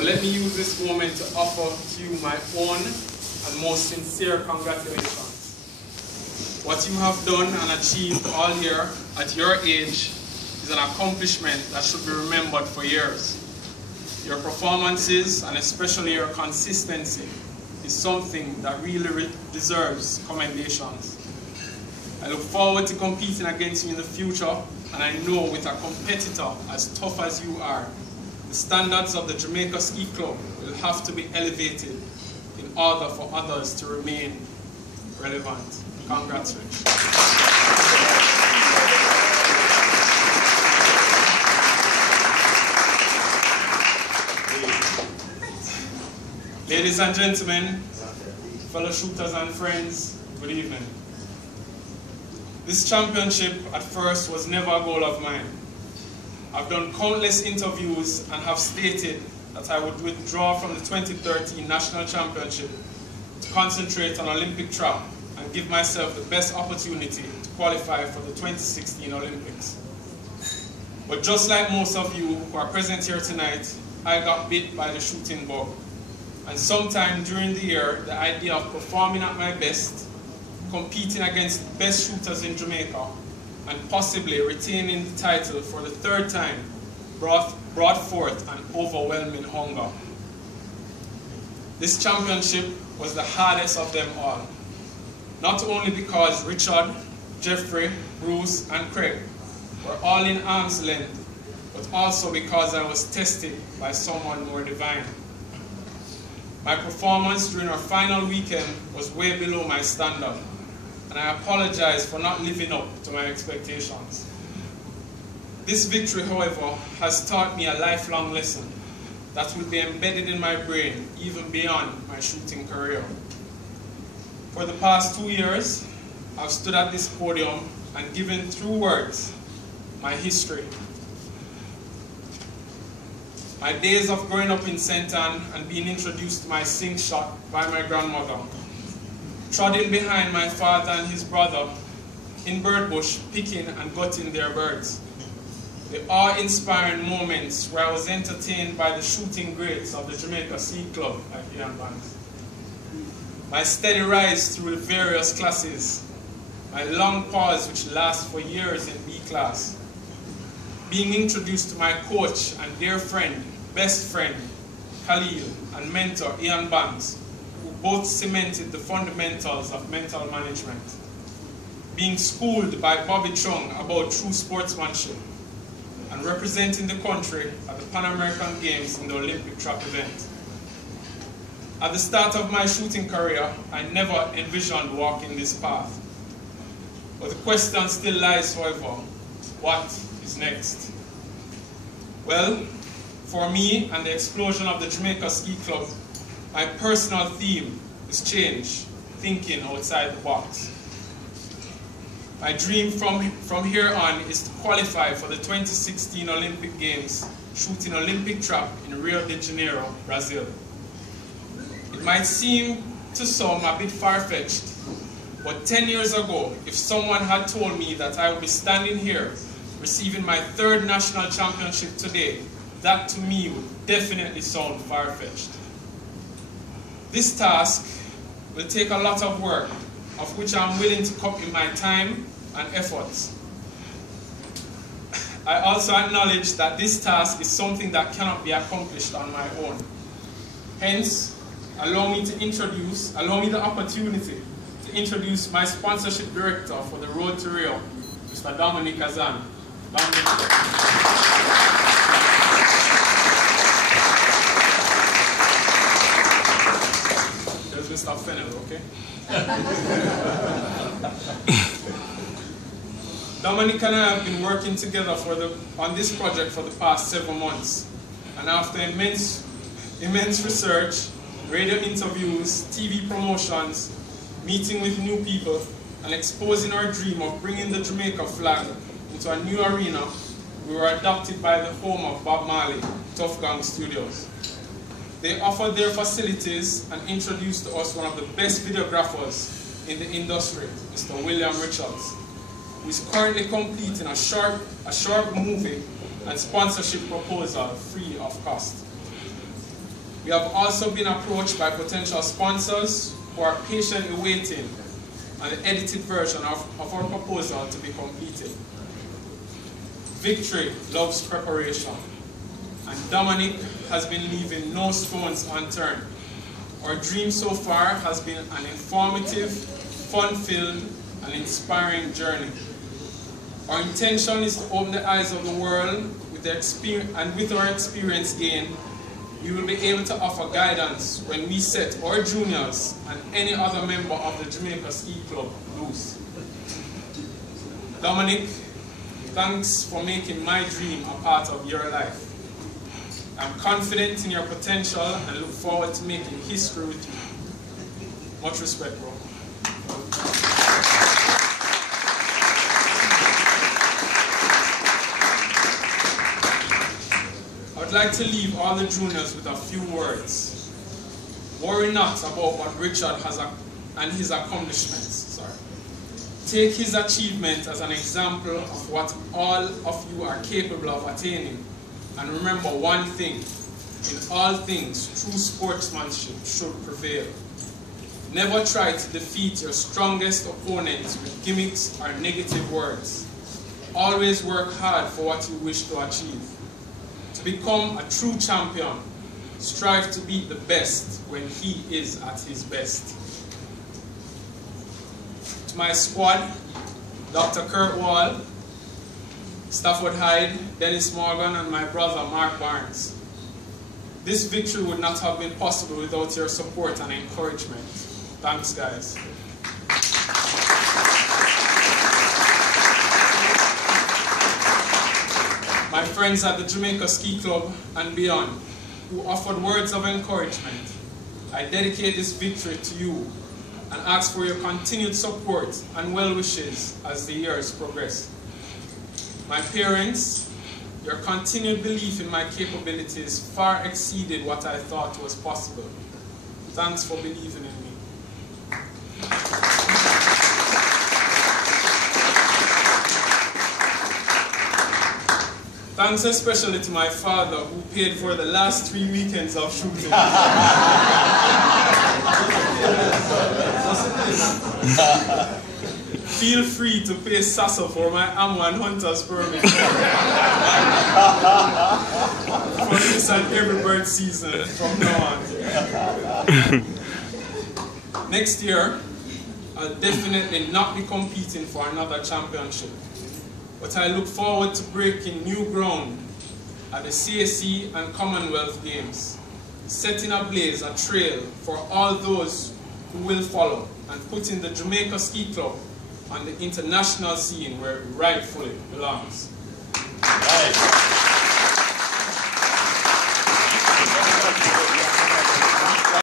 But let me use this moment to offer to you my own and most sincere congratulations. What you have done and achieved all year at your age is an accomplishment that should be remembered for years. Your performances, and especially your consistency, is something that really deserves commendations. I look forward to competing against you in the future, and I know with a competitor as tough as you are, the standards of the Jamaica Ski Club will have to be elevated in order for others to remain relevant. Congrats, Rich. Ladies and gentlemen, fellow shooters and friends, good evening. This championship at first was never a goal of mine. I've done countless interviews and have stated that I would withdraw from the 2013 National Championship to concentrate on Olympic trap and give myself the best opportunity to qualify for the 2016 Olympics. But just like most of you who are present here tonight, I got bit by the shooting bug. And sometime during the year, the idea of performing at my best, competing against the best shooters in Jamaica, and possibly retaining the title for the third time brought forth an overwhelming hunger. This championship was the hardest of them all. Not only because Richard, Jeffrey, Bruce, and Craig were all in arm's length, but also because I was tested by someone more divine. My performance during our final weekend was way below my standard, and I apologize for not living up to my expectations. This victory, however, has taught me a lifelong lesson that will be embedded in my brain even beyond my shooting career. For the past 2 years, I've stood at this podium and given through words my history. My days of growing up in St. Anne and being introduced to my sing shot by my grandmother, trotting behind my father and his brother in birdbush, picking and gutting their birds. The awe-inspiring moments where I was entertained by the shooting greats of the Jamaica Ski Club, like Shaun Barnes. My steady rise through the various classes, my long pause which lasts for years in B class, being introduced to my coach and dear friend, best friend, Khalil, and mentor, Ian Banks, who both cemented the fundamentals of mental management, being schooled by Bobby Chung about true sportsmanship, and representing the country at the Pan American Games in the Olympic trap event. At the start of my shooting career, I never envisioned walking this path. But the question still lies, however, what is next? Well, for me and the explosion of the Jamaica Ski Club, my personal theme is change, thinking outside the box. My dream from here on is to qualify for the 2016 Olympic Games, shooting Olympic trap in Rio de Janeiro, Brazil. It might seem to some a bit far-fetched, but 10 years ago, if someone had told me that I would be standing here receiving my third national championship today, that to me would definitely sound far-fetched. This task will take a lot of work, of which I'm willing to commit my time and efforts. I also acknowledge that this task is something that cannot be accomplished on my own. Hence, allow me the opportunity to introduce my sponsorship director for the Road to Rio, Mr. Dominic Azan. There's Mr. Fennel, okay? Dominic and I have been working together on this project for the past several months, and after immense research, radio interviews, TV promotions, meeting with new people, and exposing our dream of bringing the Jamaica flag into a new arena, we were adopted by the home of Bob Marley, Tough Gang Studios. They offered their facilities and introduced to us one of the best videographers in the industry, Mr. William Richards, who is currently completing a short movie and sponsorship proposal free of cost. We have also been approached by potential sponsors who are patiently waiting on the edited version of our proposal to be completed. Victory loves preparation, and Dominic has been leaving no stones unturned. Our dream so far has been an informative, fun-filled, and inspiring journey. Our intention is to open the eyes of the world with the experience, and with our experience gained, we will be able to offer guidance when we set our juniors and any other member of the Jamaica Ski Club loose. Dominic, thanks for making my dream a part of your life. I'm confident in your potential and look forward to making history with you. Much respect, bro. I would like to leave all the juniors with a few words. Worry not about what Richard has and his accomplishments. Take his achievement as an example of what all of you are capable of attaining. And remember one thing, in all things, true sportsmanship should prevail. Never try to defeat your strongest opponents with gimmicks or negative words. Always work hard for what you wish to achieve. To become a true champion, strive to beat the best when he is at his best. To my squad, Dr. Kurt Wall, Stafford Hyde, Dennis Morgan, and my brother Mark Barnes. This victory would not have been possible without your support and encouragement. Thanks, guys. My friends at the Jamaica Ski Club and beyond, who offered words of encouragement, I dedicate this victory to you and ask for your continued support and well wishes as the years progress. My parents, your continued belief in my capabilities far exceeded what I thought was possible. Thanks for believing in me. Thanks especially to my father, who paid for the last 3 weekends of shooting. Feel free to pay Sasso for my ammo and hunter's permit for this and every bird season from now on. Next year, I'll definitely not be competing for another championship, but I look forward to breaking new ground at the CSE and Commonwealth Games, setting ablaze a trail for all those who will follow and putting the Jamaica Ski Club on the international scene where it rightfully belongs. Right.